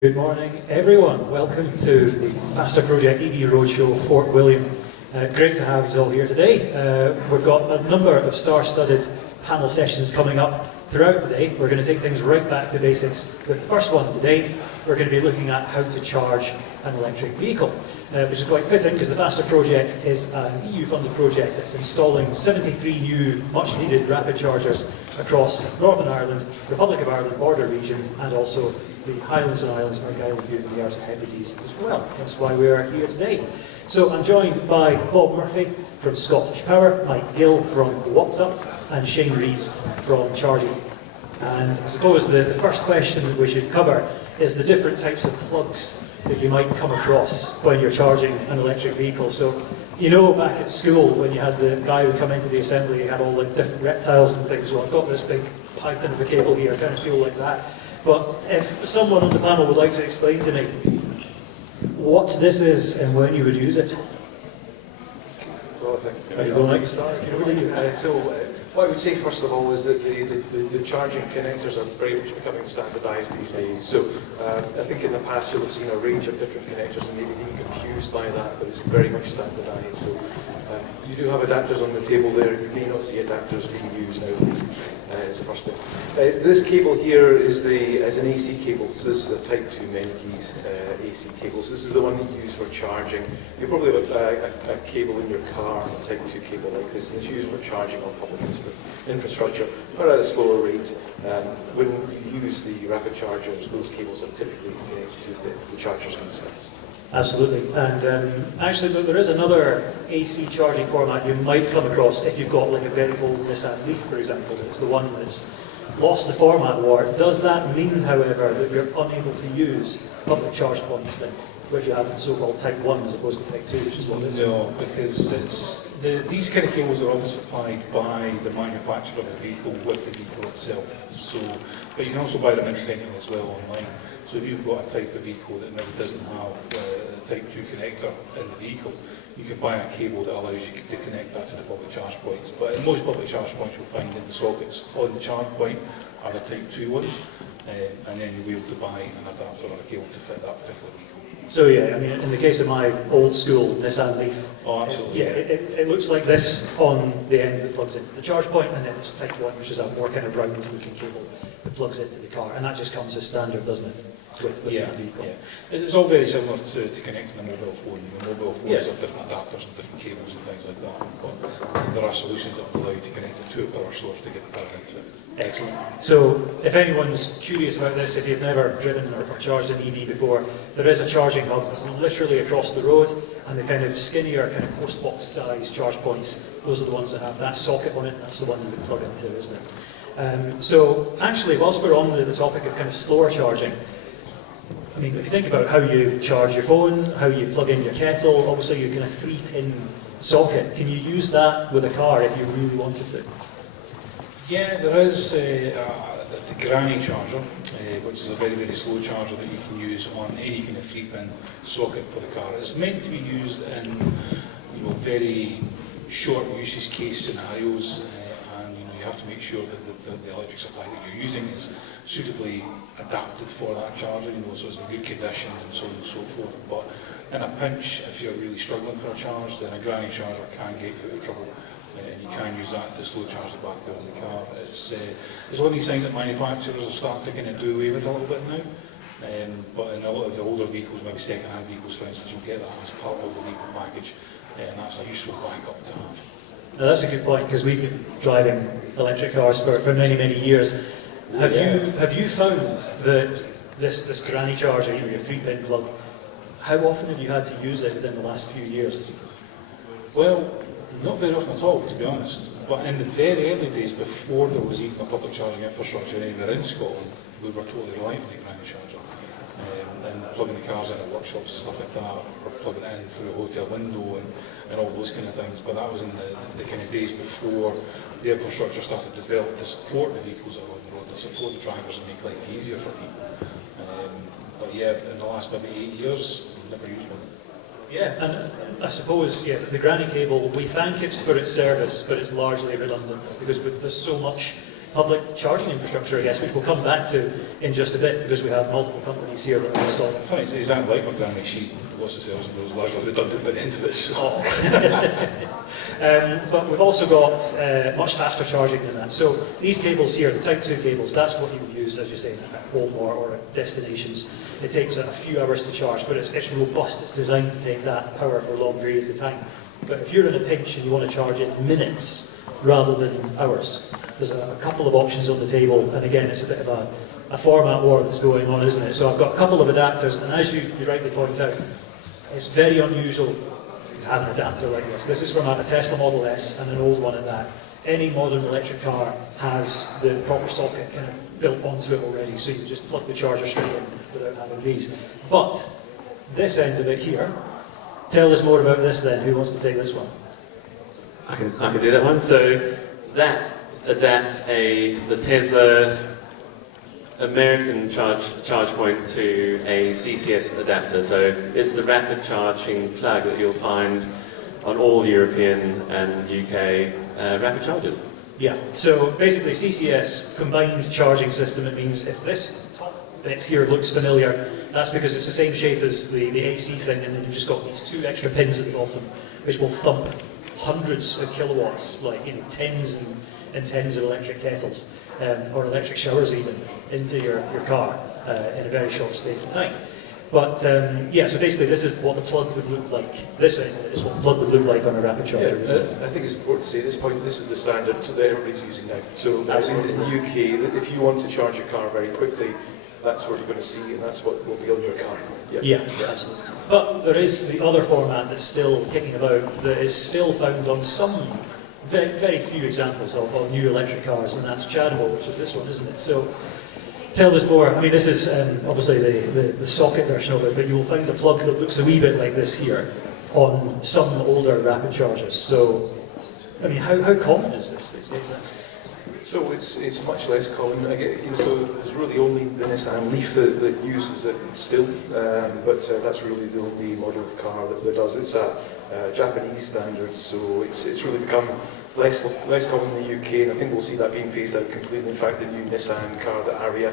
Good morning, everyone. Welcome to the Faster Project EV Roadshow, Fort William. Great to have you all here today. We've got a number of star-studded panel sessions coming up throughout today. We're going to take things right back to basics. With the first one today, we're going to be looking at how to charge an electric vehicle, which is quite fitting because the Faster Project is an EU-funded project that's installing 73 new, much-needed rapid chargers across Northern Ireland, Republic of Ireland border region, and also the Highlands and Islands, Argyll and Bute and the Outer Hebrides as well. That's why we are here today. So I'm joined by Bob Murphy from ScottishPower, Mike Gill from WattsUp, and Shayne Rees from Char.gy. And I suppose the first question that we should cover is the different types of plugs that you might come across when you're charging an electric vehicle. So, you know, back at school when you had the guy who come into the assembly, he had all the different reptiles and things. Well, I've got this big pipe of a cable here, I kind of feel like that. But if someone on the panel would like to explain to me what this is and when you would use it. Well, what I would say first of all is that the charging connectors are very much becoming standardised these days. So I think in the past you'll have seen a range of different connectors and maybe being confused by that, but it's very much standardised. So you do have adapters on the table there. You may not see adapters being used nowadays. Is the first thing. This cable here is an AC cable. So this is a Type 2 main keys AC cable. So this is the one that you use for charging. You probably have a cable in your car, a Type 2 cable like this, and it's used for charging on public infrastructure, or at a slower rate. When you use the rapid chargers, those cables are typically connected to the chargers themselves. Absolutely, and actually there is another AC charging format you might come across if you've got like a very old Nissan Leaf, for example. It's the one that's lost the format war. Does that mean, however, that you're unable to use public charge points then, if you have the so-called Type 1 as opposed to Type 2, which is what this is? No, because these kind of cables are often supplied by the manufacturer of the vehicle with the vehicle itself. So, but you can also buy them independently as well online. So if you've got a type of vehicle that maybe doesn't have a Type 2 connector in the vehicle, you can buy a cable that allows you to connect that to the public charge points. But in most public charge points you'll find in the sockets on the charge point are the Type 2 ones, and then you'll be able to buy an adapter or a cable to fit that particular vehicle. So yeah, I mean, in the case of my old school Nissan Leaf, oh, absolutely. It looks like this on the end that plugs into the charge point, and then it's Type 1, which is a more kind of round looking cable that plugs into the car, and that just comes as standard, doesn't it? With the vehicle. Yeah. It's all very similar to connecting a mobile phone. The mobile phones have different adapters and different cables and things like that, but there are solutions that allow you to connect it to a power source to get the power into it. Excellent. So if anyone's curious about this, if you've never driven or charged an EV before, there is a charging hub literally across the road, and the kind of skinnier, kind of postbox size charge points, those are the ones that have that socket on it. That's the one you would plug into, isn't it? So actually, whilst we're on the topic of kind of slower charging, I mean, if you think about how you charge your phone, how you plug in your kettle, obviously you're kind of 3-pin socket. Can you use that with a car if you really wanted to? Yeah, there is the granny charger, which is a very, very slow charger that you can use on any kind of 3-pin socket for the car. It's meant to be used in very short usage case scenarios, and you have to make sure that the electric supply that you're using is suitably adapted for that charger, so it's in good condition and so on and so forth. But in a pinch, if you're really struggling for a charge, then a granny charger can get you out of trouble. And you can use that to slow charge the battery of the car. It's one of these things that manufacturers are starting to kind of do away with a little bit now. But in a lot of the older vehicles, maybe second-hand vehicles for instance, you'll get that as part of the vehicle package, and that's a useful backup to have. Now that's a good point, because we've been driving electric cars for many, many years. Have you found that this granny charger, your 3-pin plug, how often have you had to use it within the last few years? Well, not very often at all, to be honest. But in the very early days, before there was even a public charging infrastructure anywhere in Scotland, we were totally reliant on the granny charger. And plugging the cars in at workshops and stuff like that, or plugging it in through a hotel window and all those kind of things. But that was in the kind of days before the infrastructure started to develop to support the vehicles that were on the road, to support the drivers and make life easier for people. But yeah, in the last maybe 8 years, I've never used one. Yeah, and I suppose, the granny cable, we thank it for its service, but it's largely redundant, because there's so much public charging infrastructure, I guess, which we'll come back to in just a bit, because we have multiple companies here that are installing. Funny, it's exactly like my granny sheet. Lots of sales and those largely redundant by the end of it. So. But we've also got much faster charging than that. So these cables here, the Type 2 cables, that's what you would use, as you say, at home or at destinations. It takes a few hours to charge, but it's robust. It's designed to take that power for long periods of time. But if you're in a pinch and you want to charge in minutes rather than hours, there's a couple of options on the table, and again, it's a bit of a format war that's going on, isn't it? So I've got a couple of adapters, and as you rightly point out, it's very unusual to have an adapter like this. This is from a Tesla Model S, and an old one at that. Any modern electric car has the proper socket kind of built onto it already, so you just plug the charger straight in without having these. But this end of it here, tell us more about this then. Who wants to take this one? I can do that one. So that adapts the Tesla American charge point to a CCS adapter. So it's the rapid charging plug that you'll find on all European and UK rapid chargers. Yeah, so basically CCS, combined charging system, it means if this top bit here looks familiar, that's because it's the same shape as the AC thing, and then you've just got these two extra pins at the bottom, which will thump hundreds of kilowatts, like tens and tens of electric kettles, or electric showers even, into your car in a very short space of time. But yeah, so basically this is what the plug would look like. This end is what the plug would look like on a rapid charger. Yeah, I think it's important to say at this point, this is the standard that everybody's using now. So in the UK, if you want to charge your car very quickly, that's what you're going to see, and that's what will be on your car. Yeah, absolutely. But there is the other format that's still kicking about, that is still found on some very, very few examples of new electric cars, and that's Char.gy, which is this one, isn't it? So tell us more. I mean, this is obviously the socket version of it, but you'll find a plug that looks a wee bit like this here on some older rapid chargers. So, I mean, how common is this these days then? So it's much less common. So there's really only the Nissan Leaf that uses it still, but that's really the only model of car that does it. It's a Japanese standard, so it's really become less common in the UK, and I think we'll see that being phased out completely. In fact, the new Nissan car, the Aria,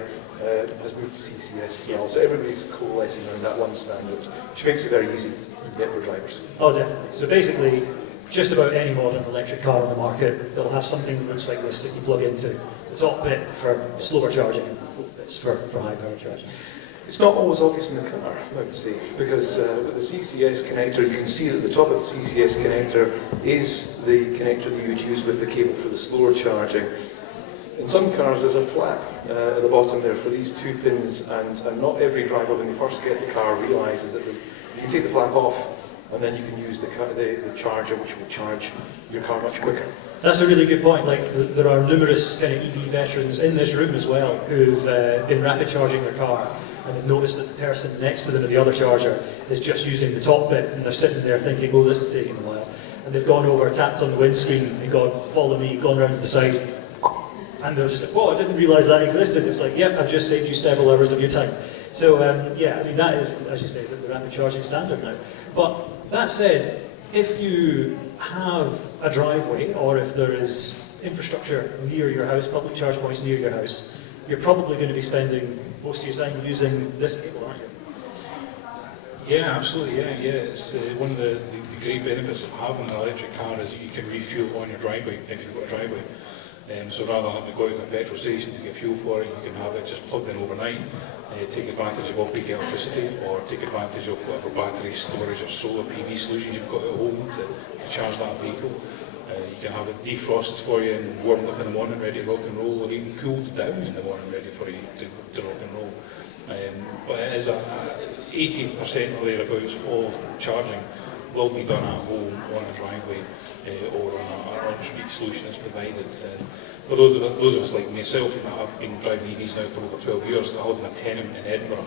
has moved to CCS as well. So everybody's coalescing around that one standard, which makes it very easy for drivers. Oh, definitely. So basically, just about any modern electric car on the market, it'll have something that looks like this that you plug into. The top bit for slower charging, and both bits for high power charging. It's not always obvious in the car, I would say, because with the CCS connector, you can see that the top of the CCS connector is the connector that you would use with the cable for the slower charging. In some cars there's a flap at the bottom there for these two pins, and not every driver when they first get the car realises that you can take the flap off, and then you can use the charger, which will charge your car much quicker. That's a really good point. Like, there are numerous kind of EV veterans in this room as well who've been rapid charging their car and have noticed that the person next to them at the other charger is just using the top bit, and they're sitting there thinking, oh, this is taking a while. And they've gone over, tapped on the windscreen and gone, follow me, gone round to the side. And they're just like, whoa, I didn't realise that existed. It's like, yep, I've just saved you several hours of your time. So yeah, I mean, that is, as you say, the rapid charging standard now. But that said, if you have a driveway, or if there is infrastructure near your house, public charge points near your house, you're probably going to be spending most of your time using this cable, aren't you? Yeah, absolutely, yeah. It's one of the great benefits of having an electric car is that you can refuel on your driveway if you've got a driveway. So rather than having to go out to a petrol station to get fuel for it, you can have it just plugged in overnight, take advantage of off-peak electricity, or take advantage of whatever battery storage or solar PV solutions you've got at home to charge that vehicle. You can have it defrosted for you and warmed up in the morning ready to rock and roll, or even cooled down in the morning ready for you to rock and roll. But it is 80% or thereabouts of charging will be done at home, on a driveway, or on an on-street solution that's provided. For those of us like myself, I've been driving EVs now for over 12 years. I live in a tenement in Edinburgh.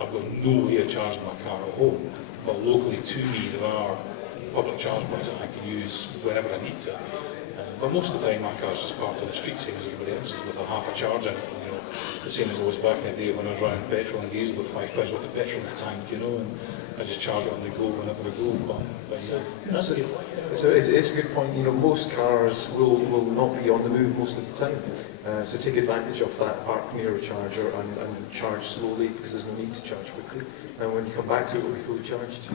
I've got no way of charging my car at home, but locally to me there are public charge points that I can use whenever I need to. But most of the time my car's just parked on the street, same as everybody else's, with a half a charger, the same as it was back in the day when I was running petrol and diesel with £5 worth of petrol in the tank, you know, and I just charge it on the go whenever I go. But So that's a good point. So it's a good point. You know, most cars will not be on the move most of the time. So take advantage of that, park near a charger and charge slowly, because there's no need to charge quickly. And when you come back to it, it will be fully charged.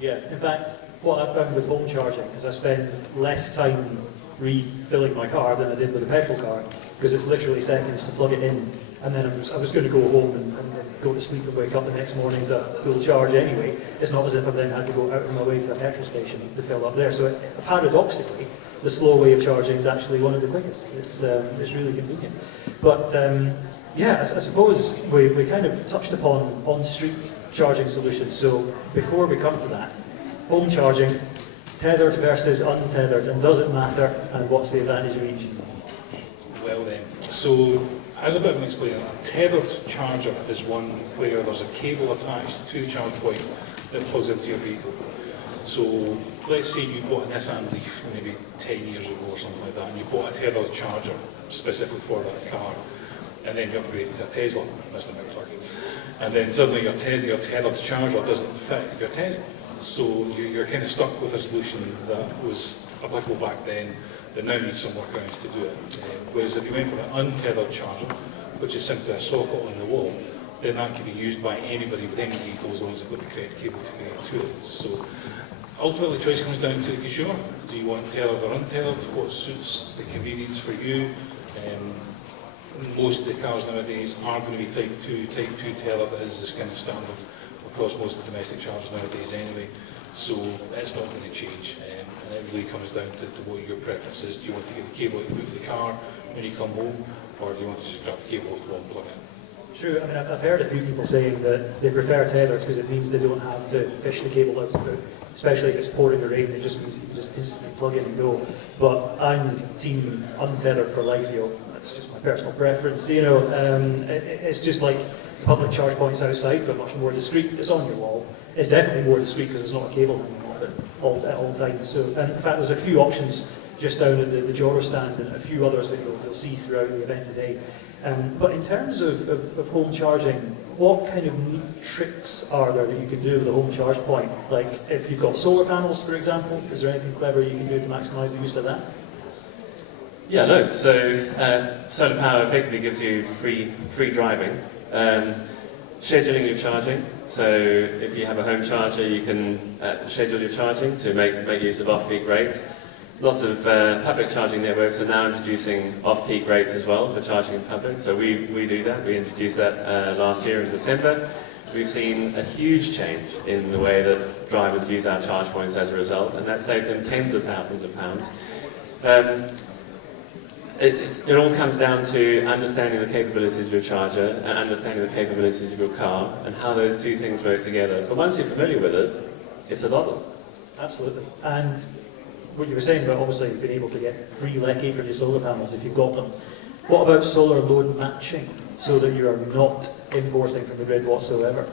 Yeah, in fact, what I found with home charging is I spend less time refilling my car than I did with a petrol car, because it's literally seconds to plug it in, and then I was going to go home and go to sleep and wake up the next morning to full charge anyway. It's not as if I then had to go out of my way to a petrol station to fill up there. So paradoxically, the slow way of charging is actually one of the quickest. It's really convenient. But yeah, I suppose we kind of touched upon on-street charging solutions. So before we come to that, home charging, tethered versus untethered, and does it matter, and what's the advantage of each? well then, so as a bit of an explainer, a tethered charger is one where there's a cable attached to the charge point that plugs into your vehicle. So let's say you bought a Nissan Leaf maybe 10 years ago or something like that, and you bought a tethered charger specifically for that car, and then you upgraded to a Tesla, Mr. McTurk, and then suddenly your tethered charger doesn't fit your Tesla. So you're kind of stuck with a solution that was applicable back then that now needs some workarounds to do it. Whereas if you went for an untethered charger, which is simply a socket on the wall, then that can be used by anybody with any vehicle as long as they've got the correct cable to connect to it. So ultimately the choice comes down to the consumer. Do you want tethered or untethered? What suits the convenience for you? Most of the cars nowadays are going to be Type 2 tethered, as is kind of standard across most of the domestic chargers nowadays anyway. So it's not going to change. And it really comes down to what your preference is. Do you want to get the cable out of the car when you come home, or do you want to just grab the cable off the wall and plug in? True. I mean, I've heard a few people saying that they prefer tethered because it means they don't have to fish the cable out, especially if it's pouring rain. It just means you can just instantly plug in and go. But I'm team untethered for life, That's just my personal preference. It's just like public charge points outside, but much more discreet. It's on your wall. It's definitely more discreet because there's not a cable hanging off it at all times. So, and in fact, there's a few options just down at the Joro stand and a few others that you'll see throughout the event today. But in terms of home charging, what kind of neat tricks are there that you can do with a home charge point? Like if you've got solar panels, for example, is there anything clever you can do to maximise the use of that? Yeah, loads. So solar power effectively gives you free driving. Scheduling your charging. So if you have a home charger, you can schedule your charging to make use of off-peak rates. Lots of public charging networks are now introducing off-peak rates as well for charging in public. So we do that. We introduced that last year in December. We've seen a huge change in the way that drivers use our charge points as a result, and that's saved them tens of thousands of pounds. It all comes down to understanding the capabilities of your charger and understanding the capabilities of your car and how those two things work together. But once you're familiar with it, it's a lot. Absolutely. And what you were saying about obviously being able to get free lecky from your solar panels if you've got them. What about solar load matching so that you are not importing from the grid whatsoever?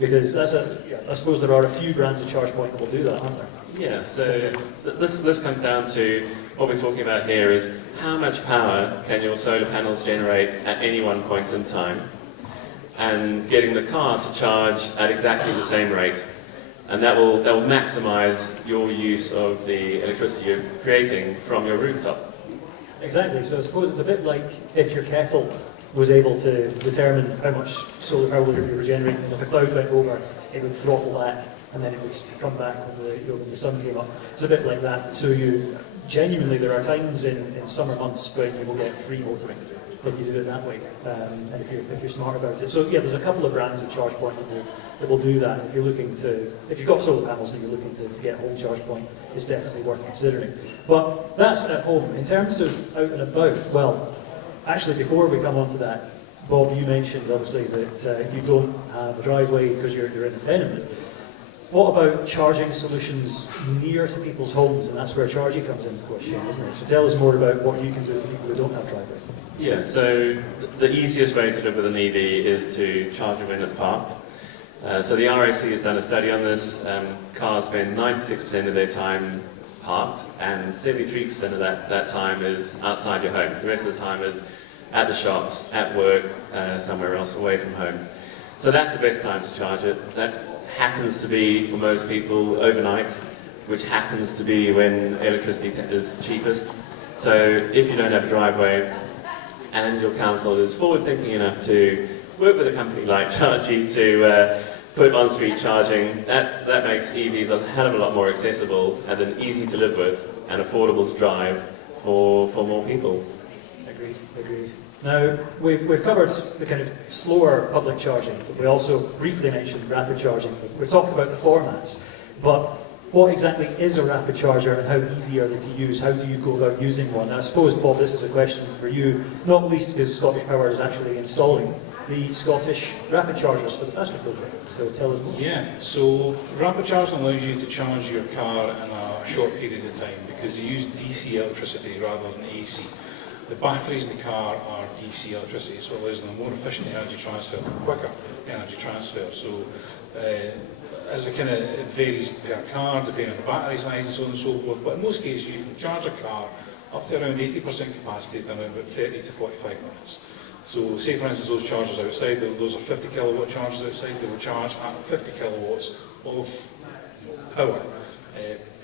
Because I suppose there are a few brands of charge point that will do that, aren't there? Yeah, so this comes down to what we're talking about here is how much power can your solar panels generate at any one point in time, and getting the car to charge at exactly the same rate. And that will maximise your use of the electricity you're creating from your rooftop. Exactly, so I suppose it's a bit like if your kettle was able to determine how much solar power you were generating, and if a cloud went over, it would throttle back, and then it would come back when the sun came up. It's a bit like that. So genuinely, there are times in summer months when you will get free motoring if you do it that way, and if you're smart about it. So yeah, there's a couple of brands of charge point that will do that. If you've got solar panels and you're looking to get a home charge point, it's definitely worth considering. But that's at home. In terms of out and about, well, actually before we come on to that, Bob, you mentioned obviously that you don't have a driveway because you're in a tenement. What about charging solutions near to people's homes? And that's where Char.gy comes into question, isn't it? So tell us more about what you can do for people who don't have driveways. Yeah, so the easiest way to live with an EV is to charge it when it's parked. So the RAC has done a study on this. Cars spend 96% of their time parked, and 73% of that time is outside your home. The rest of the time is at the shops, at work, somewhere else away from home. So that's the best time to charge it. That happens to be, for most people, overnight, which happens to be when electricity is cheapest. So if you don't have a driveway and your council is forward-thinking enough to work with a company like Char.gy to put on-street charging, that makes EVs a hell of a lot more accessible as an easy to live with and affordable to drive for more people. Agreed, agreed. Now, we've covered the kind of slower public charging, but we also briefly mentioned rapid charging. We've talked about the formats, but what exactly is a rapid charger and how easy are they to use? How do you go about using one? And I suppose, Bob, this is a question for you, not least because ScottishPower is actually installing the Scottish rapid chargers for the Faster project. So tell us more. Yeah, so rapid charging allows you to charge your car in a short period of time because you use DC electricity rather than AC. The batteries in the car are DC electricity, so it allows them a more efficient energy transfer, quicker energy transfer. So as it kind of varies per car, depending on the battery size and so on and so forth, but in most cases you can charge a car up to around 80% capacity in around about 30 to 45 minutes. So say for instance those chargers outside, those are 50 kilowatt chargers outside, they will charge at 50 kilowatts of power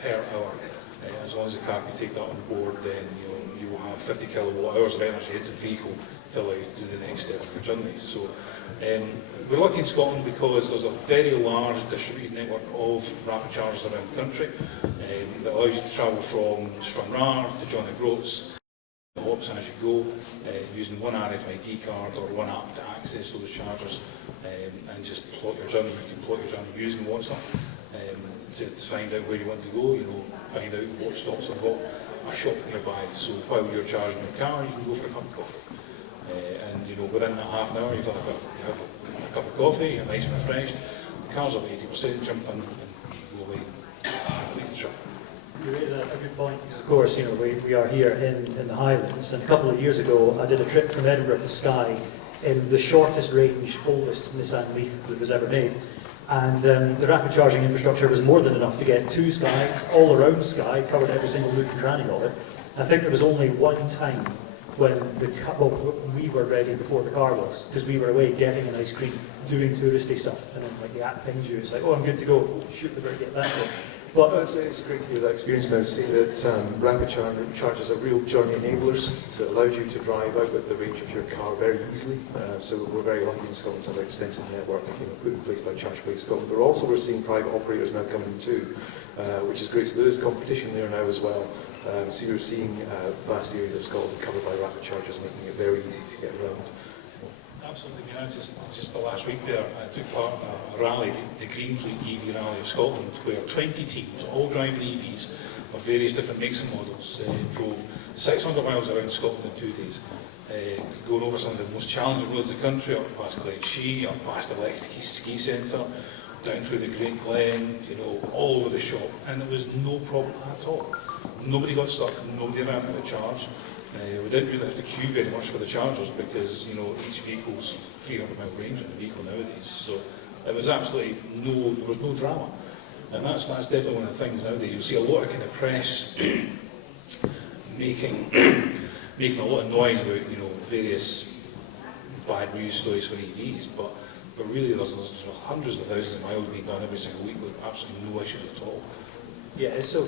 per hour. As long as the car can take that on board, then you will have 50 kilowatt hours of energy into the vehicle to allow you to do the next step of your journey. So we're lucky in Scotland because there's a very large distributed network of rapid chargers around the country that allows you to travel from Stranraer to John O'Groats, the hops as you go, using one RFID card or one app to access those chargers and just plot your journey. You can plot your journey using WattsUp to find out where you want to go, find out what stops have got a shop nearby. So while you're charging your car, you can go for a cup of coffee. And within that half an hour, you have a cup of coffee, you're nice and refreshed, the car's up 80%, jump in and you go away, leave the shop. You raise a good point, because of course, we are here in the Highlands, and a couple of years ago I did a trip from Edinburgh to Skye in the shortest range, oldest Nissan Leaf that was ever made. And the rapid charging infrastructure was more than enough to get to Skye, all around Skye, covered every single nook and cranny of it. I think there was only one time when we were ready before the car was, because we were away getting an ice cream, doing touristy stuff, and then the app pings you, it's like, oh, I'm good to go. Oh, shoot, we better get that done. But it's great to hear that experience now, seeing that rapid chargers are real journey enablers, so it allows you to drive out with the range of your car very easily. So we're very lucky in Scotland to have an extensive network put in place by ChargeSafe Scotland. But also we're seeing private operators now coming too, which is great. So there is competition there now as well. So you're seeing vast areas of Scotland covered by rapid chargers, making it very easy to get around. Absolutely. Just the last week there, I took part in a rally, the Green Fleet EV Rally of Scotland, where 20 teams, all driving EVs of various different makes and models, drove 600 miles around Scotland in 2 days, going over some of the most challenging roads in the country, up past Char.gy, up past the Ski Centre, down through the Great Glen, all over the shop, and there was no problem at all. Nobody got stuck, nobody ran out of charge. We didn't really have to queue very much for the chargers because each vehicle's 300 mile range in the vehicle nowadays. So it was absolutely there was no drama, and that's definitely one of the things nowadays. You'll see a lot of kind of press making a lot of noise about various bad news stories for EVs, but really there's hundreds of thousands of miles being done every single week with absolutely no issues at all. yeah, it's so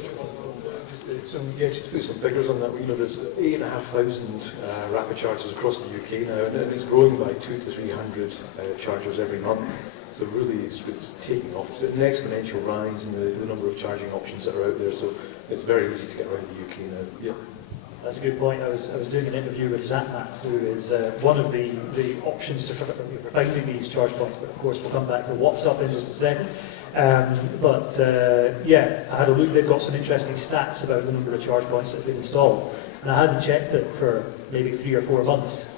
Just to put some figures on that, there's 8,500 rapid chargers across the UK now, and it's growing by 200 to 300 chargers every month. So really, it's taking off. It's an exponential rise in the number of charging options that are out there. So it's very easy to get around the UK now. Yeah. That's a good point. I was doing an interview with Zapmap, who is one of the options for finding these charge points, but of course we'll come back to WattsUp in just a second. Yeah, I had a look. They've got some interesting stats about the number of charge points that have been installed, and I hadn't checked it for maybe 3 or 4 months.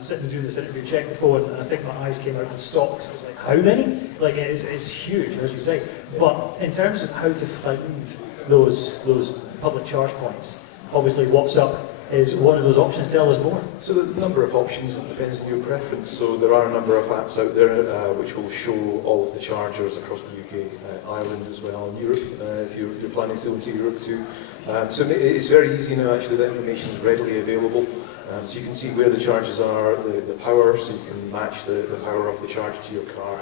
Sitting doing this interview, checked the phone, and I think my eyes came out in stocks. I was like, how many? Like, it's huge, as you say. But in terms of how to find those public charge points, obviously WattsUp is one of those options. Tell us more. So the number of options depends on your preference. So there are a number of apps out there which will show all of the chargers across the UK, Ireland as well, and Europe, if you're planning to go into Europe too. So it's very easy now, actually. That information is readily available. So you can see where the charges are, the power, so you can match the power of the charge to your car,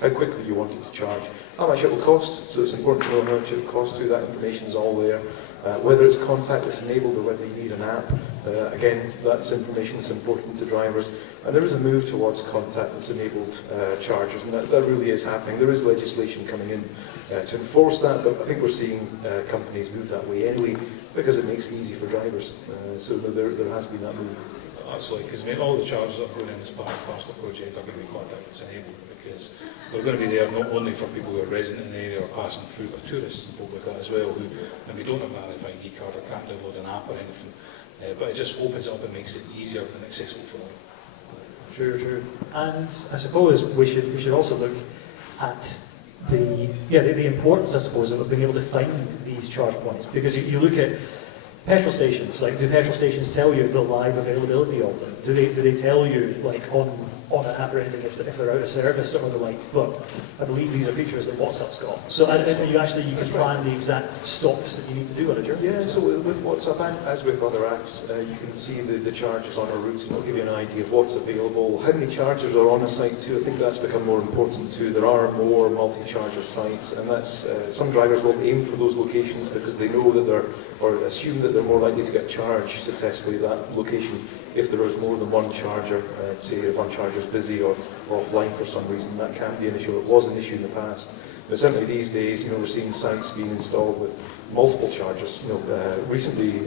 how quickly you want it to charge, how much it will cost, so it's important to know how much it will cost to, that information is all there. Whether it's contactless enabled or whether you need an app, again, that's information that's important to drivers. And there is a move towards contactless enabled chargers, and that really is happening. There is legislation coming in to enforce that, but I think we're seeing companies move that way anyway, because it makes it easy for drivers. So there has been that move. Absolutely, because all the charges that are going in as part of the Faster project are going to be contactless enabled, because they're going to be there not only for people who are resident in the area or passing through, but tourists and folk like that as well, who maybe don't have an RFID card or can't download an app or anything. But it just opens it up and makes it easier and accessible for them. True. And I suppose we should also look at the importance, I suppose, of being able to find these charge points, because you look at petrol stations. Like, do petrol stations tell you the live availability of them? Do they tell you, like, on an app or anything if they're out of service or the like? But I believe these are features that WattsUp's got. So you can plan the exact stops that you need to do on a journey. Yeah, so with WattsUp, and as with other apps, you can see the charges on our routes, and it'll give you an idea of what's available, how many chargers are on a site too. I think that's become more important too. There are more multi-charger sites, and that's some drivers will aim for those locations because they know that or assume that they're more likely to get charged successfully at that location if there is more than one charger. Say if one charger is busy or offline for some reason, that can be an issue. It was an issue in the past. But certainly these days, we're seeing sites being installed with multiple chargers. Recently,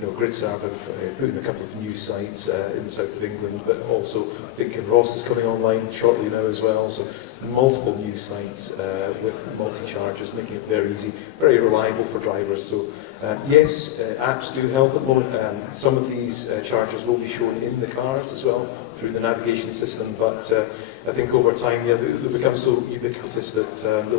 Gridserve have put in a couple of new sites in the south of England, but also I think Ross is coming online shortly now as well. So multiple new sites with multi-chargers, making it very easy, very reliable for drivers. So yes, apps do help at the moment. Some of these chargers will be shown in the cars as well through the navigation system, but I think over time, they'll become so ubiquitous that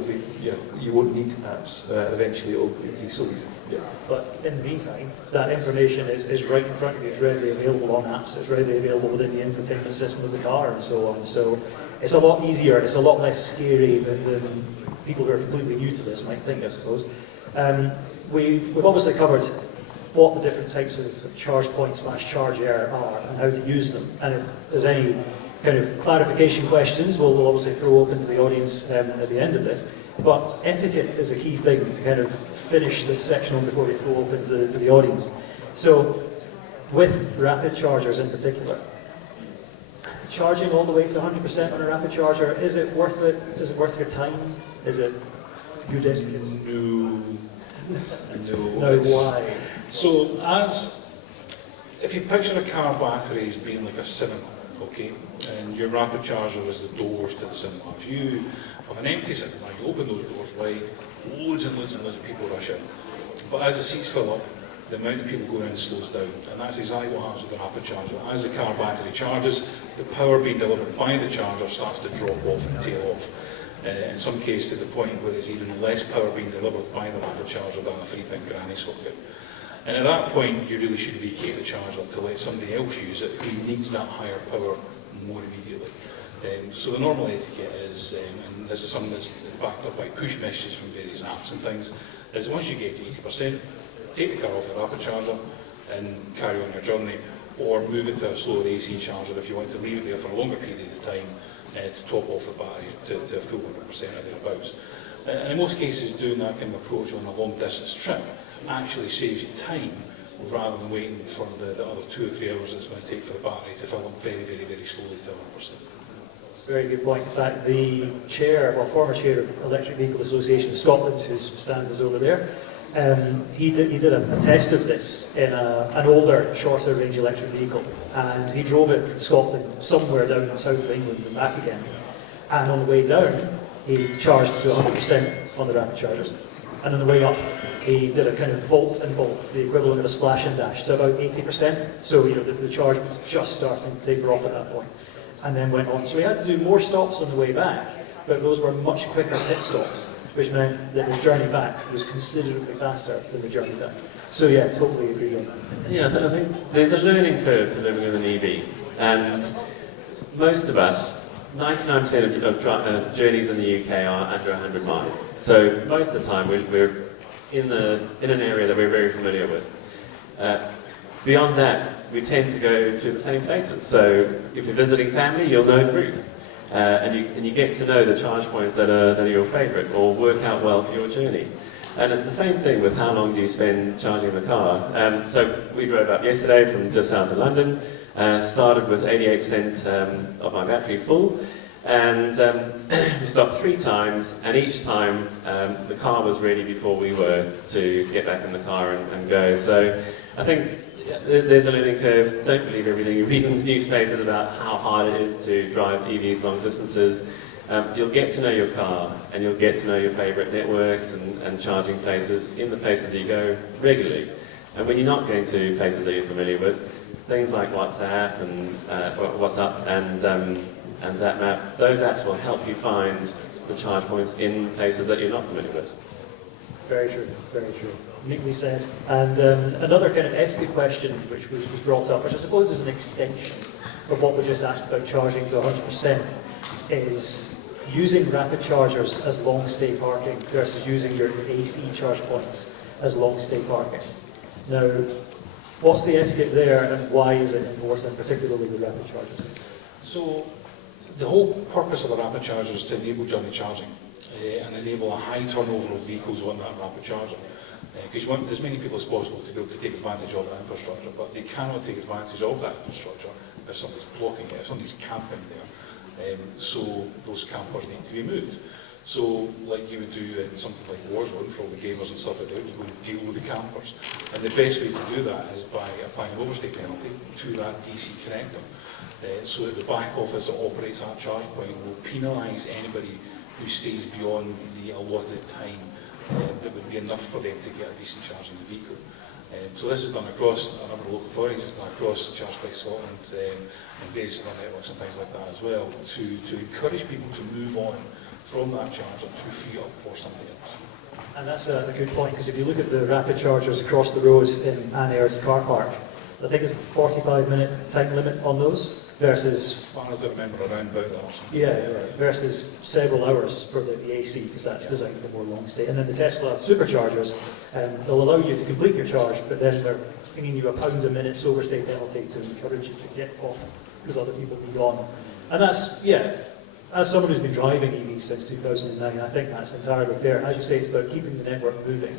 you won't need apps. Eventually, it'll be so easy. Yeah. But in the meantime, that information is right in front of you. It's readily available on apps. It's readily available within the infotainment system of the car and so on. So it's a lot easier. It's a lot less scary than people who are completely new to this might think, I suppose. We've obviously covered what the different types of charge points / charger are and how to use them. And if there's any kind of clarification questions, we'll obviously throw open to the audience at the end of this. But etiquette is a key thing to kind of finish this section on before we throw open to the audience. So, with rapid chargers in particular, charging all the way to 100% on a rapid charger, is it worth it? Is it worth your time? Is it good etiquette? No. No, why? So, if you picture a car battery as being like a cinema, okay, and your rapid charger is the doors to the cinema. If you have an empty cinema, you open those doors wide, loads and loads and loads of people rush in. But as the seats fill up, the amount of people going in slows down, and that's exactly what happens with the rapid charger. As the car battery charges, the power being delivered by the charger starts to drop off and tail off. In some cases to the point where there's even less power being delivered by the rapid charger than a 3-pin granny socket. And at that point, you really should vacate the charger to let somebody else use it who needs that higher power more immediately. So the normal etiquette is, and this is something that's backed up by push messages from various apps and things, is once you get to 80%, take the car off the rapid charger and carry on your journey, or move it to a slower AC charger if you want to leave it there for a longer period of time to top off the battery to a full 100% or thereabouts. And in most cases, doing that kind of approach on a long distance trip actually saves you time rather than waiting for the other 2 or 3 hours it's going to take for the battery to fill up very, very, very slowly to 100%. Very good point. In fact, the former chair of Electric Vehicle Association of Scotland, whose stand is over there, he did a test of this in an older, shorter range electric vehicle, and he drove it from Scotland somewhere down in the south of England and back again. And on the way down, he charged to 100% on the rapid chargers, and on the way up, he did a kind of volt and bolt, the equivalent of a splash and dash, to about 80%. So the charge was just starting to taper off at that point, and then went on. So he had to do more stops on the way back, but those were much quicker pit stops, which meant that his journey back was considerably faster than the journey down. So yeah, totally agree on that. Yeah, I think there's a learning curve to living with an EV, and most of us, 99% of journeys in the UK are under 100 miles. So most of the time we're in an area that we're very familiar with. Beyond that, we tend to go to the same places. So if you're visiting family, you'll know the route. And you get to know the charge points that are your favourite or work out well for your journey. And it's the same thing with how long do you spend charging the car. So we drove up yesterday from just south of London, started with 88% of my battery full, and we stopped 3 times, and each time the car was ready before we were to get back in the car and go. So I think there's a learning curve. Don't believe everything you read in the newspapers about how hard it is to drive EVs long distances. You'll get to know your car, and you'll get to know your favourite networks and charging places in the places that you go regularly. And when you're not going to places that you're familiar with, things like WattsUp and ZapMap, those apps will help you find the charge points in places that you're not familiar with. Very true, very true. Neatly said. And another kind of etiquette question which was brought up, which I suppose is an extension of what we just asked about charging to 100%, is using rapid chargers as long stay parking versus using your AC charge points as long stay parking. Now, what's the etiquette there, and why is it important, particularly with rapid chargers? So the whole purpose of the rapid charger is to enable journey charging and enable a high turnover of vehicles on that rapid charger. Because you want as many people as possible to be able to take advantage of that infrastructure, but they cannot take advantage of that infrastructure if somebody's blocking it, if somebody's camping there. So those campers need to be moved. So, like you would do in something like Warzone for all the gamers and stuff like that, you go and deal with the campers. And the best way to do that is by applying an overstay penalty to that DC connector. So that the back office that operates that charge point will penalise anybody who stays beyond the allotted time that would be enough for them to get a decent charge in the vehicle. So this is done across a number of local authorities, it's done across ChargeSafe Scotland and various other networks and things like that as well, to encourage people to move on from that charger to free up for something else. And that's a good point, because if you look at the rapid chargers across the road in Anner's car park, I think it's a 45-minute time limit on those, versus... As far as I remember, around about that. Yeah, versus several hours for the AC, because that's designed for more long stay. And then the Tesla superchargers, they'll allow you to complete your charge, but then they're bringing you £1 a minute's overstay penalty to encourage you to get off, because other people need on. And that's, yeah, as someone who's been driving EVs since 2009, I think that's entirely fair. As you say, it's about keeping the network moving.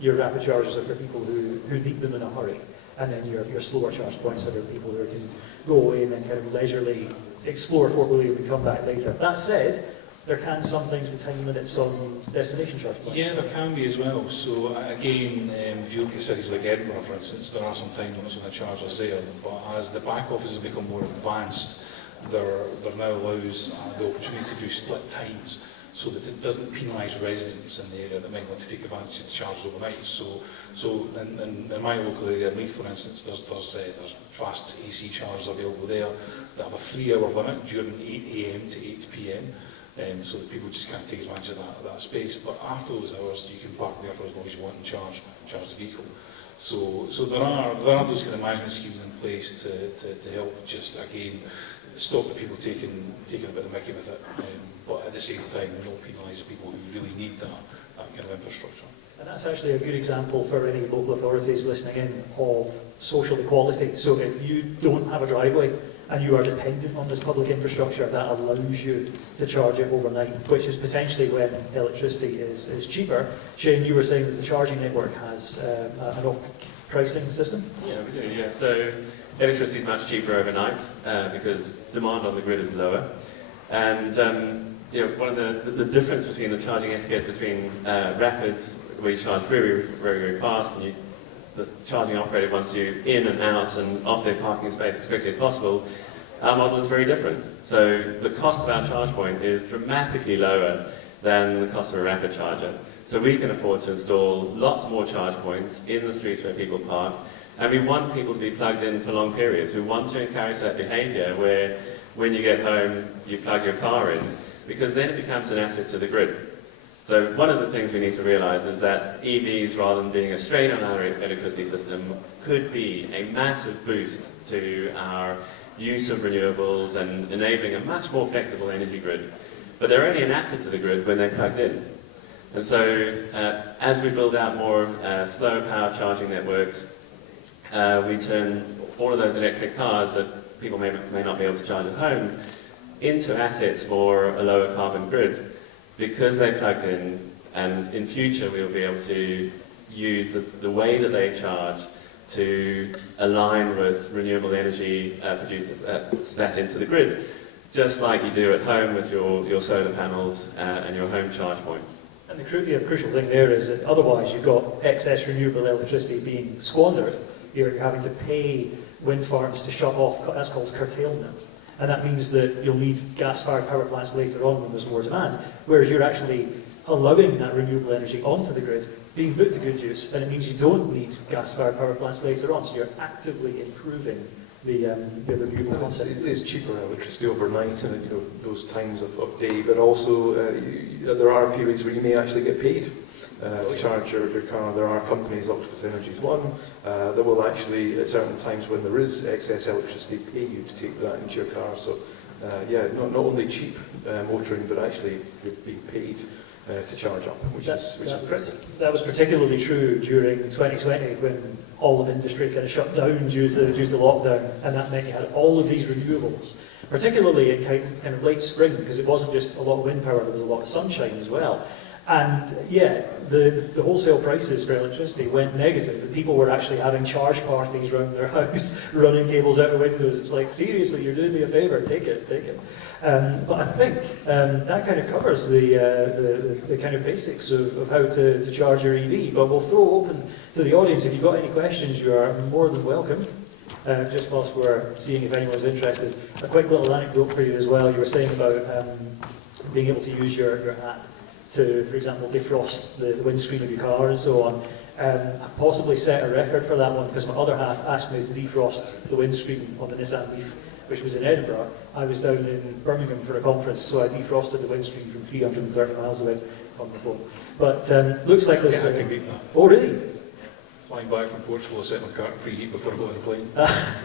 Your rapid chargers are for people who need them in a hurry. And then your slower charge points are for people who can go away and then kind of leisurely explore Fort William and come back later. That said, there can sometimes be time limits on destination charge points. Yeah, there can be as well. So again, if you look at cities like Edinburgh, for instance, there are some time limits on the chargers there. But as the back office has become more advanced, there now allows the opportunity to do split times, so that it doesn't penalise residents in the area that might want to take advantage of the charges overnight. So in my local area, Leith, for instance, there's fast AC chargers available there that have a 3-hour limit during 8 AM to 8 PM, so that people just can't take advantage of that space. But after those hours, you can park there for as long as you want and charge the vehicle. So there are those kind of management schemes in place to help just again stop the people taking a bit of mickey with it. But at the same time, not penalise the people who really need that kind of infrastructure. And that's actually a good example for any local authorities listening in of social equality. So if you don't have a driveway and you are dependent on this public infrastructure, that allows you to charge it overnight, which is potentially when electricity is cheaper. Shayne, you were saying that the charging network has an off-peak pricing system? Yeah, we do, yeah. So electricity is much cheaper overnight because demand on the grid is lower. And one of the difference between the charging etiquette between rapids, where you charge very, very, very fast, and the charging operator wants you in and out and off their parking space as quickly as possible, our model is very different. So the cost of our charge point is dramatically lower than the cost of a rapid charger. So we can afford to install lots more charge points in the streets where people park, and we want people to be plugged in for long periods. We want to encourage that behaviour where when you get home, you plug your car in, because then it becomes an asset to the grid. So one of the things we need to realise is that EVs, rather than being a strain on our electricity system, could be a massive boost to our use of renewables and enabling a much more flexible energy grid. But they're only an asset to the grid when they're plugged in. And so as we build out more slow power charging networks, we turn all of those electric cars that people may not be able to charge at home into assets for a lower carbon grid because they're plugged in, and in future we'll be able to use the way that they charge to align with renewable energy produced that into the grid, just like you do at home with your solar panels and your home charge point. And the crucial thing there is that otherwise you've got excess renewable electricity being squandered. You're having to pay wind farms to shut off, that's called curtailment. And that means that you'll need gas-fired power plants later on when there's more demand, whereas you're actually allowing that renewable energy onto the grid, being put to good use, and it means you don't need gas-fired power plants later on, so you're actively improving the renewable concept. It is cheaper electricity overnight and those times of day, but also there are periods where you may actually get paid to charge your car. There are companies, Octopus Energy is one, that will actually, at certain times when there is excess electricity, pay you to take that into your car. So, not only cheap motoring, but actually you're being paid to charge up, which is incredible. That was particularly true during 2020 when all of industry kind of shut down due to the lockdown, and that meant you had all of these renewables, particularly in kind of late spring, because it wasn't just a lot of wind power, there was a lot of sunshine as well. And yeah, the wholesale prices for electricity went negative, and people were actually having charge parties around their house, running cables out the windows. It's like, seriously, you're doing me a favour, take it. But I think that kind of covers the kind of basics of how to charge your EV. But we'll throw open to the audience. If you've got any questions, you are more than welcome. Just whilst we're seeing if anyone's interested. A quick little anecdote for you as well. You were saying about being able to use your app to, for example, defrost the windscreen of your car and so on. I've possibly set a record for that one because my other half asked me to defrost the windscreen on the Nissan Leaf, which was in Edinburgh. I was down in Birmingham for a conference, so I defrosted the windscreen from 330 miles away on the phone. But looks like there's... I can beat that. Oh, really? Flying back from Portugal, I set my car to preheat before I go on the plane.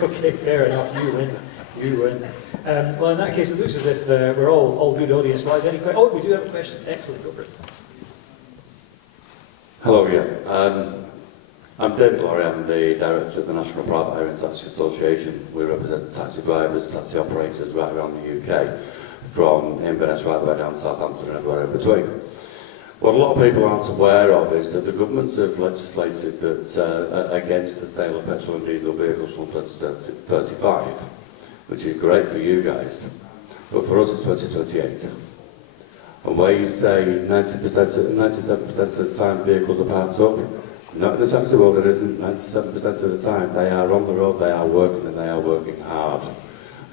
Okay, fair enough. You win. Well, in that case, it looks as if we're all good audience-wise. Any questions? Oh, we do have a question. Excellent. Go for it. Hello, yeah. I'm David Laurie. I'm the Director of the National Private Hire and Taxi Association. We represent taxi drivers, taxi operators right around the UK, from Inverness right the way down to Southampton and everywhere in between. What a lot of people aren't aware of is that the governments have legislated that against the sale of petrol and diesel vehicles from 2035, which is great for you guys, but for us it's 2028. And where you say 97% of the time vehicles are parked up, not in the taxi world it isn't. 97% of the time they are on the road, they are working, and they are working hard.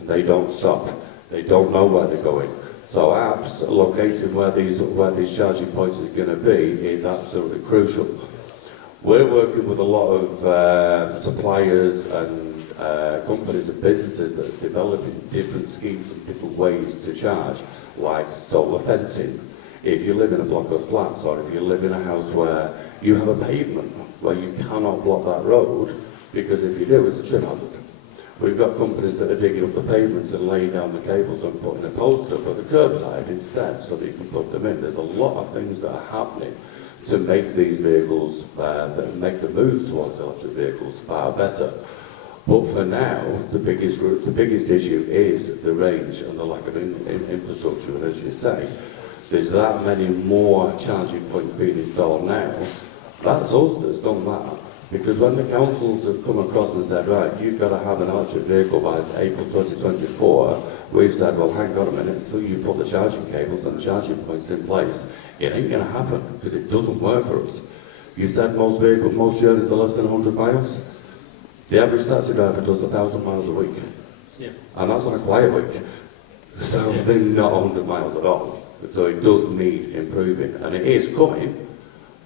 And they don't stop. They don't know where they're going. So apps locating where these charging points are going to be is absolutely crucial. We're working with a lot of suppliers and companies and businesses that are developing different schemes and different ways to charge, like solar fencing. If you live in a block of flats, or if you live in a house where you have a pavement where you cannot block that road, because if you do, it's a trip hazard. We've got companies that are digging up the pavements and laying down the cables and putting the posts up at the curbside instead, so that you can put them in. There's a lot of things that are happening to make these vehicles, that make the move towards electric vehicles far better. But for now, the biggest issue is the range and the lack of infrastructure. And as you say, there's that many more charging points being installed now. That's us that's done that. Because when the councils have come across and said, right, you've got to have an electric vehicle by April 2024, we've said, well, hang on a minute, until you put the charging cables and the charging points in place, it ain't going to happen, because it doesn't work for us. You said most journeys are less than 100 miles. The average taxi driver does 1,000 miles a week. Yeah. And that's on a quiet week. So they're not 100 miles at all. So it does need improving, and it is coming.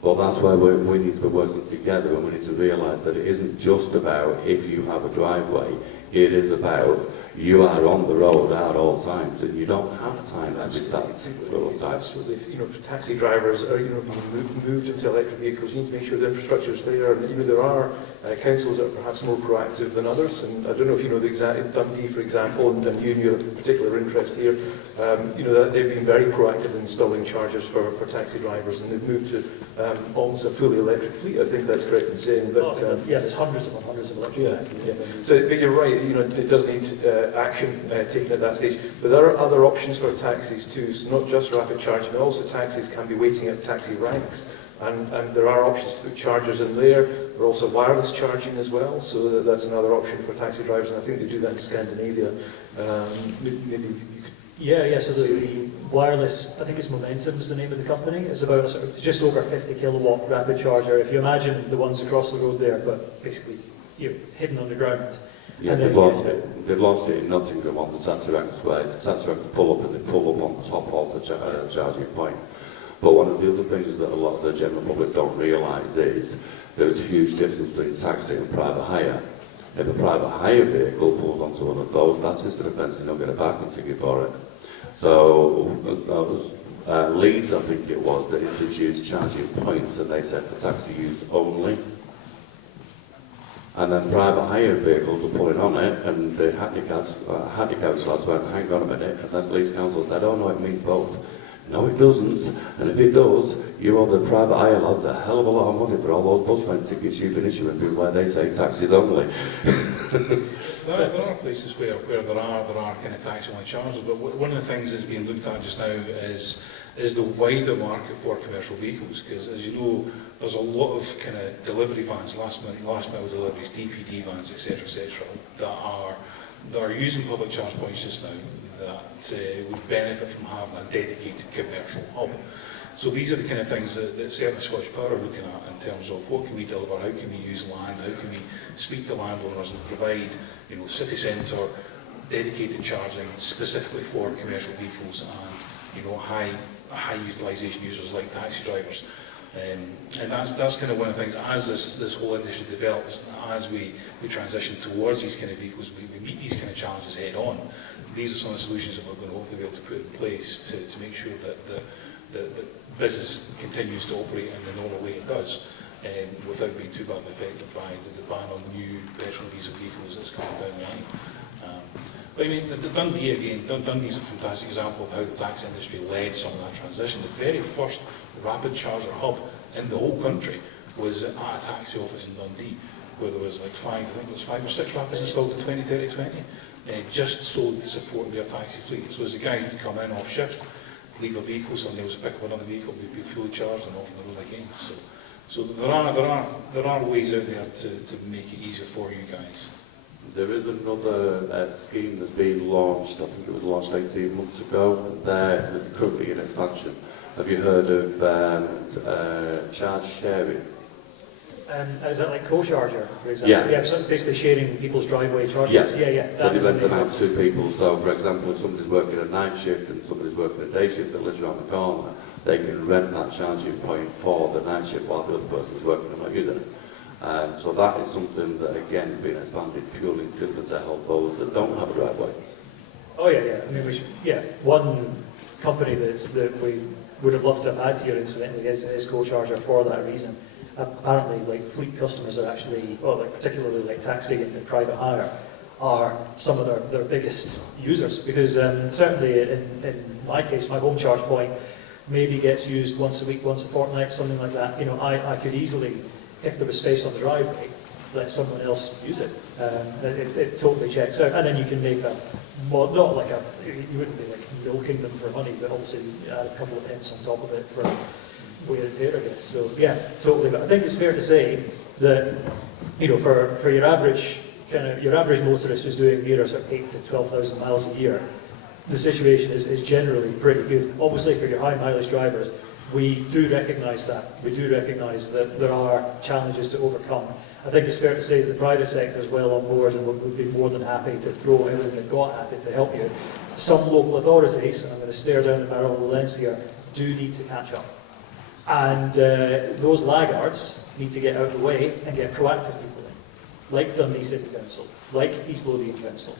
Well, that's why we need to be working together, and we need to realise that it isn't just about if you have a driveway. It is about you are on the road at all times, and you don't have time to be static for all time. Absolutely. You know, if taxi drivers are, being moved into electric vehicles, you need to make sure the infrastructure is there. And there are councils that are perhaps more proactive than others. And I don't know if you know the exact Dundee, for example, and you have particular interest here. That they've been very proactive in installing chargers for taxi drivers, and they've moved to almost a fully electric fleet. I think that's correct in saying. But yeah, there's hundreds of electric taxis. Yeah. So, but you're right. It does need action taken at that stage. But there are other options for taxis too. So not just rapid charging, but also taxis can be waiting at taxi ranks. And there are options to put chargers in there. There are also wireless charging as well, so that's another option for taxi drivers, and I think they do that in Scandinavia. Maybe you could... Yeah, so there's the wireless, I think it's Momentum is the name of the company. It's about just over 50 kilowatt rapid charger. If you imagine the ones across the road there, but basically hidden underground. Yeah, they've launched it in Nottingham on the taxi ranks where the taxi ranks pull up and they pull up on top of the charging point. But one of the other things that a lot of the general public don't realise is there's a huge difference between taxi and private hire. If a private hire vehicle pulls onto one of those, that's just an offence and they'll get a parking ticket for it. So Leeds, I think it was, that introduced charging points, and they said for taxi use only. And then private hire vehicles were pulling on it, and the Hackney Council lads went, hang on a minute, and then Leeds Council said, oh no, it means both. No, it doesn't, and if it does, you owe the private hire lads a hell of a lot of money for all those bus rent tickets you've been issuing where they say taxis only. There are places where there are kind of taxi-only charges, but one of the things that's being looked at just now is the wider market for commercial vehicles, because as you know, there's a lot of kind of delivery vans, last mile deliveries, DPD vans, etc., that are using public charge points just now that would benefit from having a dedicated commercial hub. So these are the kind of things that certainly ScottishPower are looking at in terms of what can we deliver, how can we use land, how can we speak to landowners and provide, city centre dedicated charging specifically for commercial vehicles and high utilisation users like taxi drivers. And that's kind of one of the things, as this whole industry develops, as we transition towards these kind of vehicles, we meet these kind of challenges head on. These are some of the solutions that we're going to hopefully be able to put in place to make sure that the business continues to operate in the normal way it does, without being too badly affected by the ban on new petrol and diesel vehicles that's coming down the line. But I mean, the Dundee is a fantastic example of how the taxi industry led some of that transition. The very first rapid charger hub in the whole country was at a taxi office in Dundee, where there was like 5 or 6 rapids installed in 2020, just so to support their taxi fleet. So as the guys would come in off shift, leave a vehicle, somebody else would pick up another vehicle, would be fully charged and off on the road again. So there are ways out there to make it easier for you guys. There is another scheme that's been launched, I think it was launched 18 months ago, they're currently in expansion. Have you heard of charge sharing? Is that like co-charger, for example? Yeah, so basically sharing people's driveway chargers. Yeah. So they rent them out to people. So, for example, if somebody's working a night shift and somebody's working a day shift that lives around the corner, they can rent that charging point for the night shift while the other person's working and not using it. So that is something that, again, has been expanded purely simply to help those that don't have a driveway. Oh yeah. I mean, one company that we would have loved to have had here, incidentally, is co-charger for that reason. Apparently, like fleet customers are actually, particularly like taxi and private hire, are some of their biggest users, because certainly in my case, my home charge point maybe gets used once a week, once a fortnight, something like that. I could easily, if there was space on the driveway, let someone else use it. It totally checks out, and then you can make not like you wouldn't be like milking them for money, but obviously you add a couple of pence on top of it for wear and tear, I guess. So yeah, totally. But I think it's fair to say that for your average motorist who's doing sort of 8,000 to 12,000 miles a year, the situation is generally pretty good. Obviously, for your high mileage drivers, we do recognise that. We do recognise that there are challenges to overcome. I think it's fair to say that the private sector is well on board and would be more than happy to throw everything they've got at it to help you. Some local authorities, and I'm going to stare down the barrel of the lens here, do need to catch up. And those laggards need to get out of the way and get proactive people in, like Dundee City Council, like East Lothian Council,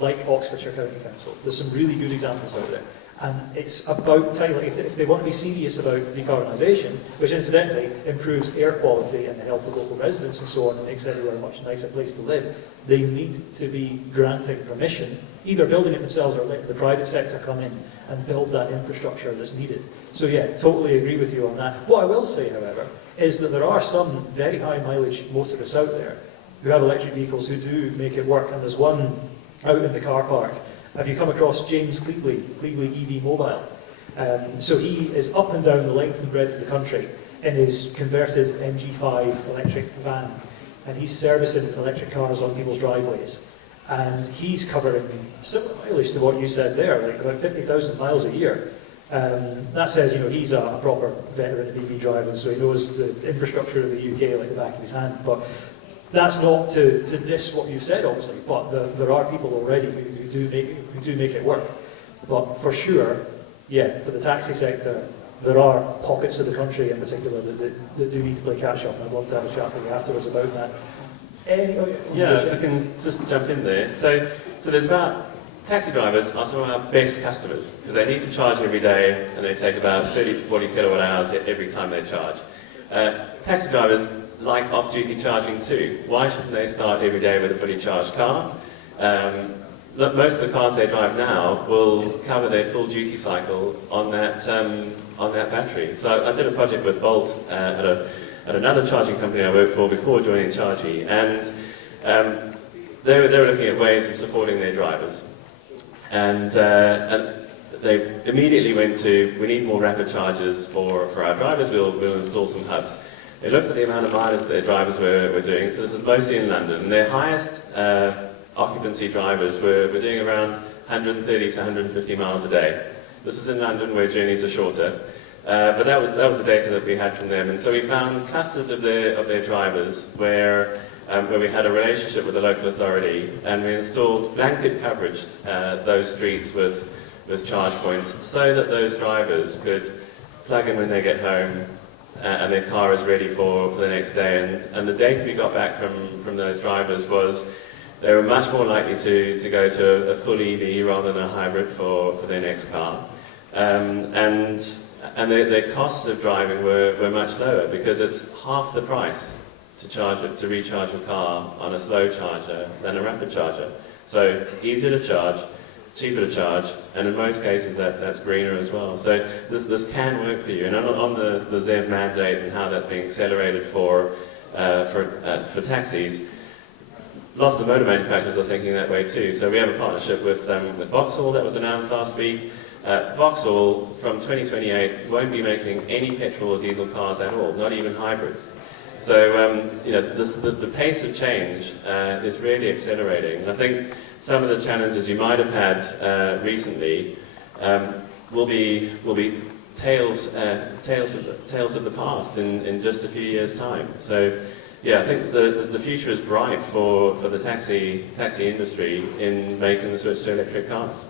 like Oxfordshire County Council. There's some really good examples out there. And it's about time, like if they want to be serious about decarbonisation, which incidentally improves air quality and the health of local residents and so on, and makes everywhere a much nicer place to live, they need to be granting permission, either building it themselves or letting the private sector come in and build that infrastructure that's needed. So yeah, totally agree with you on that. What I will say, however, is that there are some very high mileage motorists out there who have electric vehicles who do make it work, and there's one out in the car park. Have you come across James Cleagley EV Mobile? So he is up and down the length and breadth of the country in his converted MG5 electric van, and he's servicing electric cars on people's driveways. And he's covering similar mileage to what you said there, like about 50,000 miles a year. That says, you know, he's a proper veteran of EV driving, so he knows the infrastructure of the UK like the back of his hand. But that's not to diss what you've said, obviously, but there are people already who do make it work. But for sure, yeah, for the taxi sector, there are pockets of the country in particular that do need to play catch up, and I'd love to have a chat with you afterwards about that. Yeah, if I can just jump in there. So there's about, taxi drivers are some of our best customers, because they need to charge every day, and they take about 30 to 40 kilowatt hours every time they charge. Taxi drivers like off-duty charging too. Why shouldn't they start every day with a fully charged car? Most of the cars they drive now will cover their full duty cycle on that battery. So I did a project with Bolt at another charging company I worked for before joining Char.gy, and they were looking at ways of supporting their drivers. And they immediately went to, we need more rapid chargers for our drivers, we'll install some hubs. They looked at the amount of mileage that their drivers were doing, so this is mostly in London, and their highest occupancy drivers were doing around 130 to 150 miles a day. This is in London where journeys are shorter, but that was the data that we had from them. And so we found clusters of their drivers where we had a relationship with the local authority, and we installed blanket coverage those streets with charge points, so that those drivers could plug in when they get home, and their car is ready for the next day. And the data we got back from those drivers was they were much more likely to go to a full EV rather than a hybrid for their next car. And their costs of driving were much lower, because it's half the price to recharge your car on a slow charger than a rapid charger. So easier to charge, cheaper to charge, and in most cases that's greener as well. So this can work for you. And on the ZEV mandate and how that's being accelerated for taxis, lots of the motor manufacturers are thinking that way too. So we have a partnership with Vauxhall that was announced last week. Vauxhall from 2028 won't be making any petrol or diesel cars at all, not even hybrids. So you know, the pace of change is really accelerating. And I think some of the challenges you might have had recently will be tales of the past in just a few years' time. So yeah, I think the future is bright for the taxi industry in making the switch to electric cars.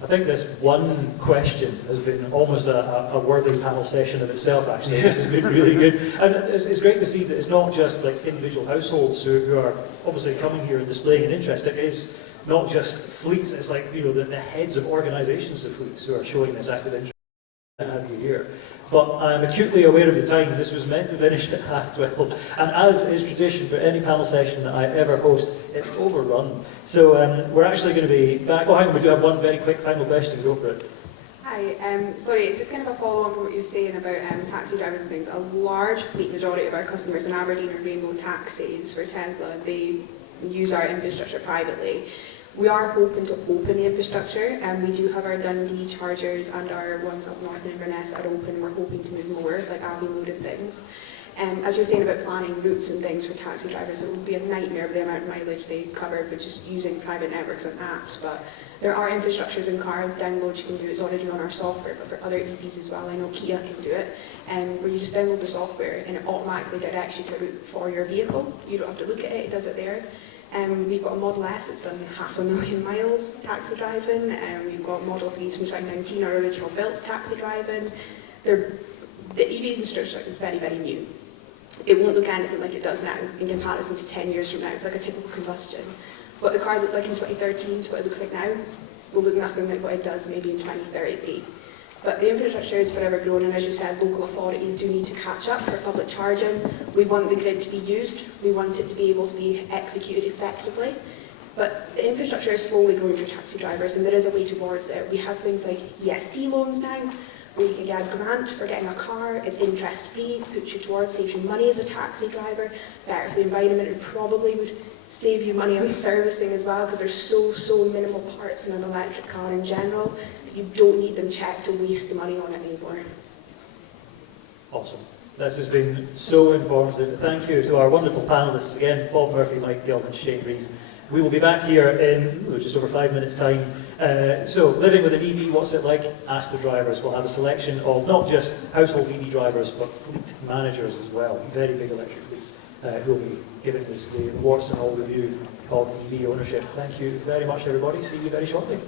I think this one question has been almost a worthy panel session of itself, actually. This has been really good. And it's great to see that it's not just like individual households who are obviously coming here and displaying an interest. It is not just fleets, it's like, you know, the heads of organisations of fleets who are showing this active interest to have you here. But I'm acutely aware of the time. This was meant to finish at 12:30, and as is tradition for any panel session that I ever host, it's overrun. So we're actually going to be back. Oh, hang on, we do have one very quick final question. Go for it. Hi, sorry, it's just kind of a follow-on from what you were saying about taxi drivers and things. A large fleet majority of our customers in Aberdeen are Rainbow taxis for Tesla. They use our infrastructure privately. We are hoping to open the infrastructure, and we do have our Dundee chargers and our ones up north in Inverness are open. We're hoping to move more, like Aviemode and things. As you're saying about planning routes and things for taxi drivers, it would be a nightmare for the amount of mileage they cover with just using private networks and apps. But there are infrastructures in cars, download you can do, it's already on our software, but for other EVs as well, I know Kia can do it, where you just download the software and it automatically directs you to a route for your vehicle. You don't have to look at it, it does it there. We've got a Model S that's done 500,000 miles taxi driving. We've got Model 3s from 2019, our original builds taxi driving. The EV infrastructure is very, very new. It won't look anything like it does now in comparison to 10 years from now. It's like a typical combustion. what the car looked like in 2013 to what it looks like now will look nothing like what it does maybe in 2033. But the infrastructure is forever growing, and as you said, local authorities do need to catch up for public charging. We want the grid to be used, we want it to be able to be executed effectively. But the infrastructure is slowly growing for taxi drivers, and there is a way towards it. We have things like ESD loans now, where you can get a grant for getting a car, it's interest-free, puts you towards, saves you money as a taxi driver, better for the environment, and probably would save you money on servicing as well, because there's so minimal parts in an electric car in general that you don't need them checked to waste the money on it anymore. Awesome. This has been so informative. Thank you to our wonderful panellists again, Bob Murphy, Mike Gill and Shayne Rees. We will be back here in just over 5 minutes' time. So, living with an EV, what's it like? Ask the drivers. We'll have a selection of not just household EV drivers, but fleet managers as well, very big electric fleets, who will be giving us the warts and all review of EV ownership. Thank you very much, everybody. See you very shortly.